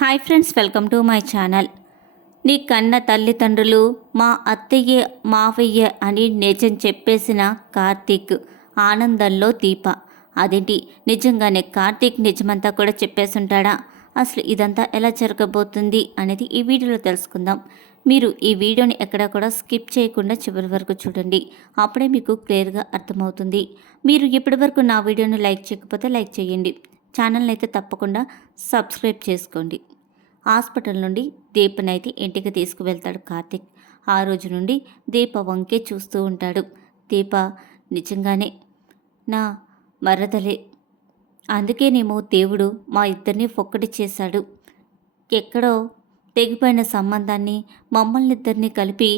Hi friends welcome to my channel. నీ కన్న తల్లిదండ్రులు మా అత్తయ్య మావయ్య అని నిజం చెప్పేసిన కార్తీక్ ఆనందంలో దీప. అదేంటి? నిజంగానే కార్తీక్ నిజమంతా కూడా చెప్పేసుంటాడా? అసలు ఇదంతా ఎలా జరగబోతుంది అనేది ఈ వీడియోలో తెలుసుకుందాం. మీరు ఈ వీడియోని ఎక్కడా కూడా స్కిప్ చేయకుండా చివరి వరకు చూడండి. అప్పుడే మీకు క్లియర్గా అర్థమవుతుంది. మీరు ఇప్పటివరకు నా వీడియోని లైక్ చేయకపోతే లైక్ చేయండి. ఛానల్ని అయితే తప్పకుండా సబ్స్క్రైబ్ చేసుకోండి. హాస్పిటల్ నుండి దీపనైతే ఇంటికి తీసుకువెళ్తాడు కార్తిక్. ఆ రోజు నుండి దీప వంకే చూస్తూ ఉంటాడు. దీప నిజంగానే నా మరదలే. అందుకేనేమో దేవుడు మా ఇద్దరిని ఒక్కటి చేశాడు. ఎక్కడో తెగిపోయిన సంబంధాన్ని మమ్మల్ని ఇద్దరిని కలిపి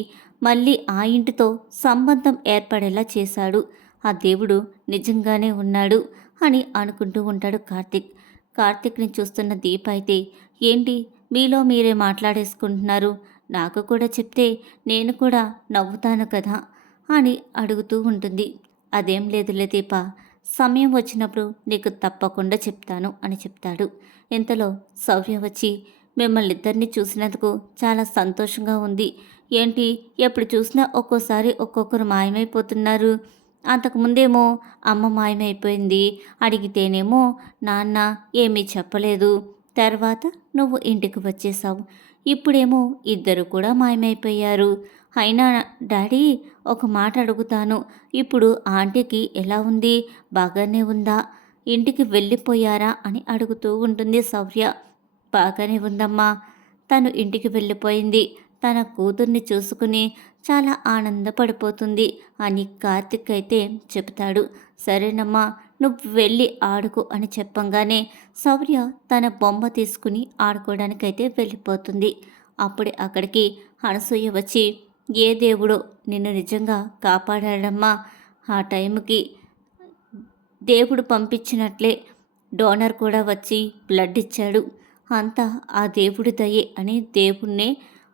మళ్ళీ ఆ ఇంటితో సంబంధం ఏర్పడేలా చేశాడు. ఆ దేవుడు నిజంగానే ఉన్నాడు. అని అనుకుంటూ ఉంటాడు కార్తిక్. కార్తిక్ని చూస్తున్న దీప అయితే ఏంటి? మీలో మీరే మాట్లాడేసుకుంటున్నారు. నాకు కూడా చెప్తే నేను కూడా నవ్వుతాను కదా? అని అడుగుతూ ఉంటుంది. అదేం లేదులే దీప. సమయం వచ్చినప్పుడు నీకు తప్పకుండా చెప్తాను అని చెప్తాడు. ఇంతలో సౌర్య వచ్చి మిమ్మల్ని ఇద్దరిని చూసినందుకు చాలా సంతోషంగా ఉంది. ఏంటి? ఎప్పుడు చూసినా ఒక్కోసారి ఒక్కొక్కరు మాయమైపోతున్నారు. అంతకుముందేమో అమ్మ మాయమైపోయింది. అడిగితేనేమో నాన్న ఏమీ చెప్పలేదు. తర్వాత నువ్వు ఇంటికి వచ్చేసావు ఇప్పుడేమో ఇద్దరు కూడా మాయమైపోయారు. అయినా డాడీ ఒక మాట అడుగుతాను. ఇప్పుడు ఆంటీకి ఎలా ఉంది? బాగానే ఉందా? ఇంటికి వెళ్ళిపోయారా? అని అడుగుతూ ఉంటుంది సౌర్య. బాగానే ఉందమ్మా. తను ఇంటికి వెళ్ళిపోయింది. తన కూతుర్ని చూసుకుని చాలా ఆనందపడిపోతుంది అని కార్తిక్ అయితే చెప్తాడు సరేనమ్మా నువ్వు వెళ్ళి ఆడుకో అని చెప్పంగానే శౌర్య తన బొమ్మ తీసుకుని ఆడుకోవడానికైతే వెళ్ళిపోతుంది. అప్పుడే అక్కడికి అనసూయ వచ్చి ఏ దేవుడో నిన్ను నిజంగా కాపాడాడమ్మా. ఆ టైంకి దేవుడు పంపించినట్లే డోనర్ కూడా వచ్చి బ్లడ్ ఇచ్చాడు. అంతా ఆ దేవుడి దయే అని దేవుణ్ణే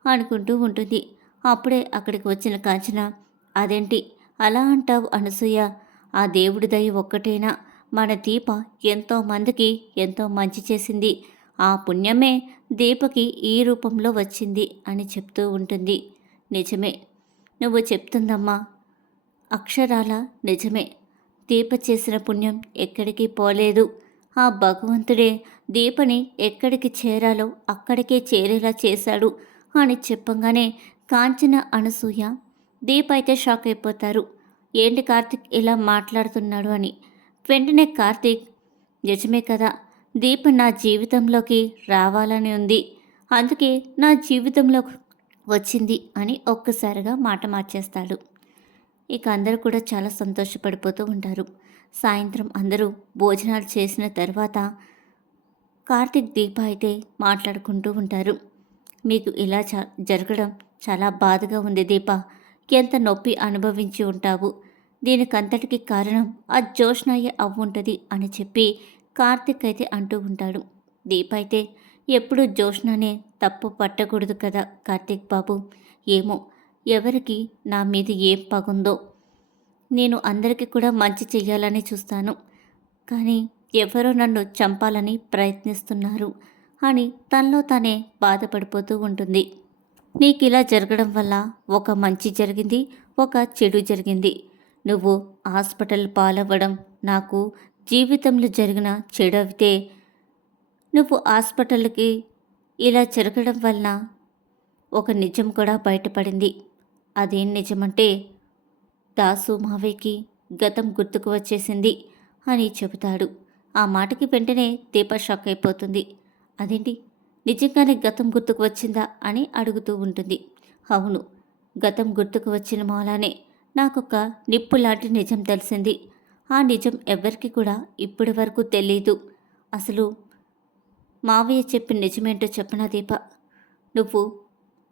అనుకుంటూ ఉంటుంది. అప్పుడే అక్కడికి వచ్చిన కాంచన అదేంటి? అలా అంటావు అనసూయ. ఆ దేవుడి దయ ఒక్కటేనా? మన దీప ఎంతో మందికి ఎంతో మంచి చేసింది. ఆ పుణ్యమే దీపకి ఈ రూపంలో వచ్చింది అని చెప్తూ ఉంటుంది. నిజమే. నువ్వు చెప్తుందమ్మా. అక్షరాల నిజమే. దీప చేసిన పుణ్యం ఎక్కడికి పోలేదు. ఆ భగవంతుడే దీపని ఎక్కడికి చేరాలో అక్కడికే చేరేలా చేశాడు. అని చెప్పంగానే కాంచన అనసూయ దీప అయితే షాక్ అయిపోతారు. ఏంటి కార్తిక్ ఇలా మాట్లాడుతున్నాడు అని. వెంటనే కార్తీక్ నిజమే కదా దీప నా జీవితంలోకి రావాలని ఉంది. అందుకే నా జీవితంలో వచ్చింది అని ఒక్కసారిగా మాట మార్చేస్తాడు. ఇక అందరూ కూడా చాలా సంతోషపడిపోతూ ఉంటారు. సాయంత్రం అందరూ భోజనాలు చేసిన తర్వాత కార్తిక్ దీప అయితే మాట్లాడుకుంటూ ఉంటారు. మీకు ఇలా చ జరగడం చాలా బాధగా ఉంది దీప. ఎంత నొప్పి అనుభవించి ఉంటావు? దీనికంతటికి కారణం ఆ జోష్నయ్య అవ్వుంటుంది అని చెప్పి కార్తిక్ అయితే అంటూ ఉంటాడు. దీప అయితే ఎప్పుడు జోష్ననే తప్పు పట్టకూడదు కదా కార్తిక్ బాబు. ఏమో ఎవరికి నా మీద ఏం పగుందో. నేను అందరికీ కూడా మంచి చెయ్యాలని చూస్తాను. కానీ ఎవరో నన్ను చంపాలని ప్రయత్నిస్తున్నారు. అని తనలో తానే బాధపడిపోతూ ఉంటుంది. నీకు ఇలా జరగడం వల్ల ఒక మంచి జరిగింది ఒక చెడు జరిగింది. నువ్వు హాస్పిటల్ పాలవ్వడం నాకు జీవితంలో జరిగిన చెడు అయితే నువ్వు హాస్పిటల్కి ఇలా జరగడం వలన ఒక నిజం కూడా బయటపడింది. అదేం నిజమంటే దాసు మావయ్యకి గతం గుర్తుకు వచ్చేసింది అని చెబుతాడు. ఆ మాటకి వెంటనే దీప షాక్ అయిపోతుంది. అదేంటి? నిజంగానే గతం గుర్తుకు వచ్చిందా అని అడుగుతూ ఉంటుంది. అవును గతం గుర్తుకు వచ్చిన మూలానే నాకొక నిప్పు లాంటి నిజం తెలిసింది. ఆ నిజం ఎవరికి కూడా ఇప్పటి వరకు తెలీదు. అసలు మావయ్య చెప్పిన నిజమేంటో చెప్పనా దీప? నువ్వు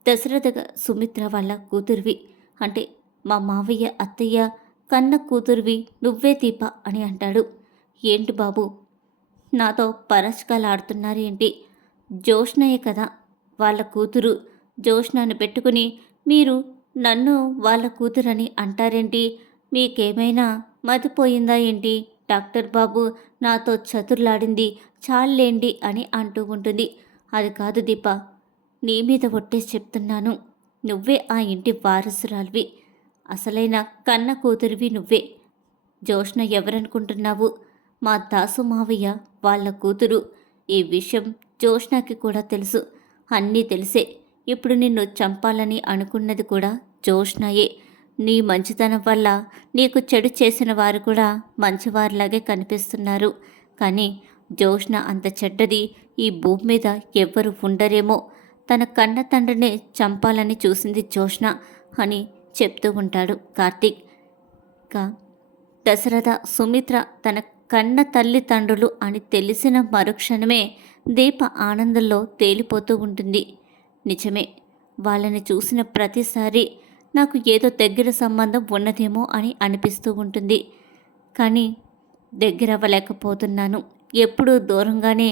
దశరథ సుమిత్ర వాళ్ళ కూతురివి. అంటే మా మావయ్య అత్తయ్య కన్న కూతురివి నువ్వే దీప అని అంటాడు. ఏంటి బాబు? నాతో పరచకలాడుతున్నారేంటి ఆడుతున్నారేంటి జోష్నయ్య కదా వాళ్ళ కూతురు. జోష్నను పెట్టుకుని మీరు నన్ను వాళ్ళ కూతురని అంటారేంటి? మీకేమైనా మతిపోయిందా ఏంటి? డాక్టర్ బాబు నాతో చతుర్లాడింది చాలేండి అని అంటూ ఉంటుంది. అది కాదు దీప నీ మీద ఒట్టేసి చెప్తున్నాను. నువ్వే ఆ ఇంటి వారసురాలివి. అసలైన కన్న కూతురివి నువ్వే. జోష్న ఎవరనుకుంటున్నావు? మా దాసు మావయ్య వాళ్ళ కూతురు. ఈ విషయం జోష్నాకి కూడా తెలుసు. అన్నీ తెలిసే. ఇప్పుడు నిన్ను చంపాలని అనుకున్నది కూడా జోష్నాయే. నీ మంచితనం వల్ల నీకు చెడు చేసిన వారు కూడా మంచివారిలాగే కనిపిస్తున్నారు. కానీ జోష్న అంత చెడ్డది ఈ భూమి మీద ఎవ్వరు ఉండరేమో. తన కన్న తండ్రినే చంపాలని చూసింది జోష్న అని చెప్తూ ఉంటాడు కార్తీక్. ఇంకా దశరథ సుమిత్ర తన కన్న తల్లిదండ్రులు అని తెలిసిన మరుక్షణమే దీప ఆనందంలో తేలిపోతూ ఉంటుంది. నిజమే వాళ్ళని చూసిన ప్రతిసారి నాకు ఏదో దగ్గర సంబంధం ఉన్నదేమో అని అనిపిస్తూ ఉంటుంది. కానీ దగ్గర అవ్వలేకపోతున్నాను ఎప్పుడూ దూరంగానే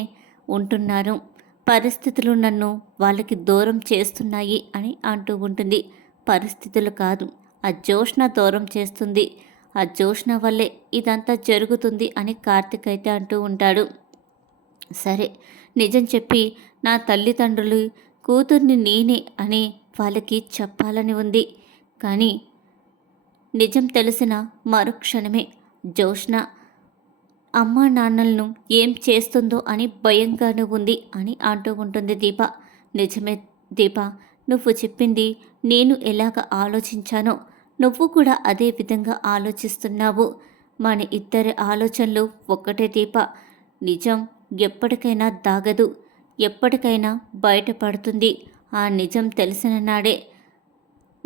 ఉంటున్నాను. పరిస్థితులు నన్ను వాళ్ళకి దూరం చేస్తున్నాయి అని అంటూ ఉంటుంది. పరిస్థితులు కాదు ఆ జోష్ణ దూరం చేస్తుంది. ఆ జోష్ణ వల్లే ఇదంతా జరుగుతుంది అని కార్తిక్ అయితే అంటూ ఉంటాడు. సరే నిజం చెప్పి నా తల్లిదండ్రులు కూతుర్ని నేనే అని వాళ్ళకి చెప్పాలని ఉంది. కానీ నిజం తెలిసిన మరుక్షణమే జోష్ణ అమ్మ నాన్నలను ఏం చేస్తుందో అని భయంగానే ఉంది అని అంటూ ఉంటుంది దీప. నిజమే దీప నువ్వు చెప్పింది నేను ఎలాగ ఆలోచించానో నువ్వు కూడా అదే విధంగా ఆలోచిస్తున్నావు. మన ఇద్దరి ఆలోచనలు ఒక్కటే దీప. నిజం ఎప్పటికైనా దాగదు. ఎప్పటికైనా బయటపడుతుంది. ఆ నిజం తెలిసిన నాడే.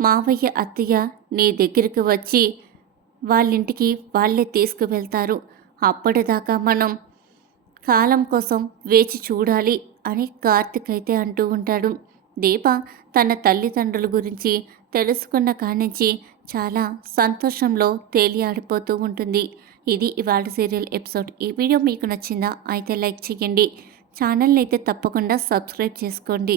మావయ్య అత్తయ్య నీ దగ్గరికి వచ్చి వాళ్ళింటికి వాళ్ళే తీసుకువెళ్తారు. అప్పటిదాకా మనం కాలం కోసం వేచి చూడాలి అని కార్తిక్ అయితే అంటూ ఉంటాడు. దీప తన తల్లిదండ్రుల గురించి తెలుసుకున్న కానించి చాలా సంతోషంలో తేలియాడిపోతూ ఉంటుంది. ఇది ఇవాళ సీరియల్ ఎపిసోడ్. ఈ వీడియో మీకు నచ్చిందా? అయితే లైక్ చేయండి. ఛానల్ని అయితే తప్పకుండా సబ్స్క్రైబ్ చేసుకోండి.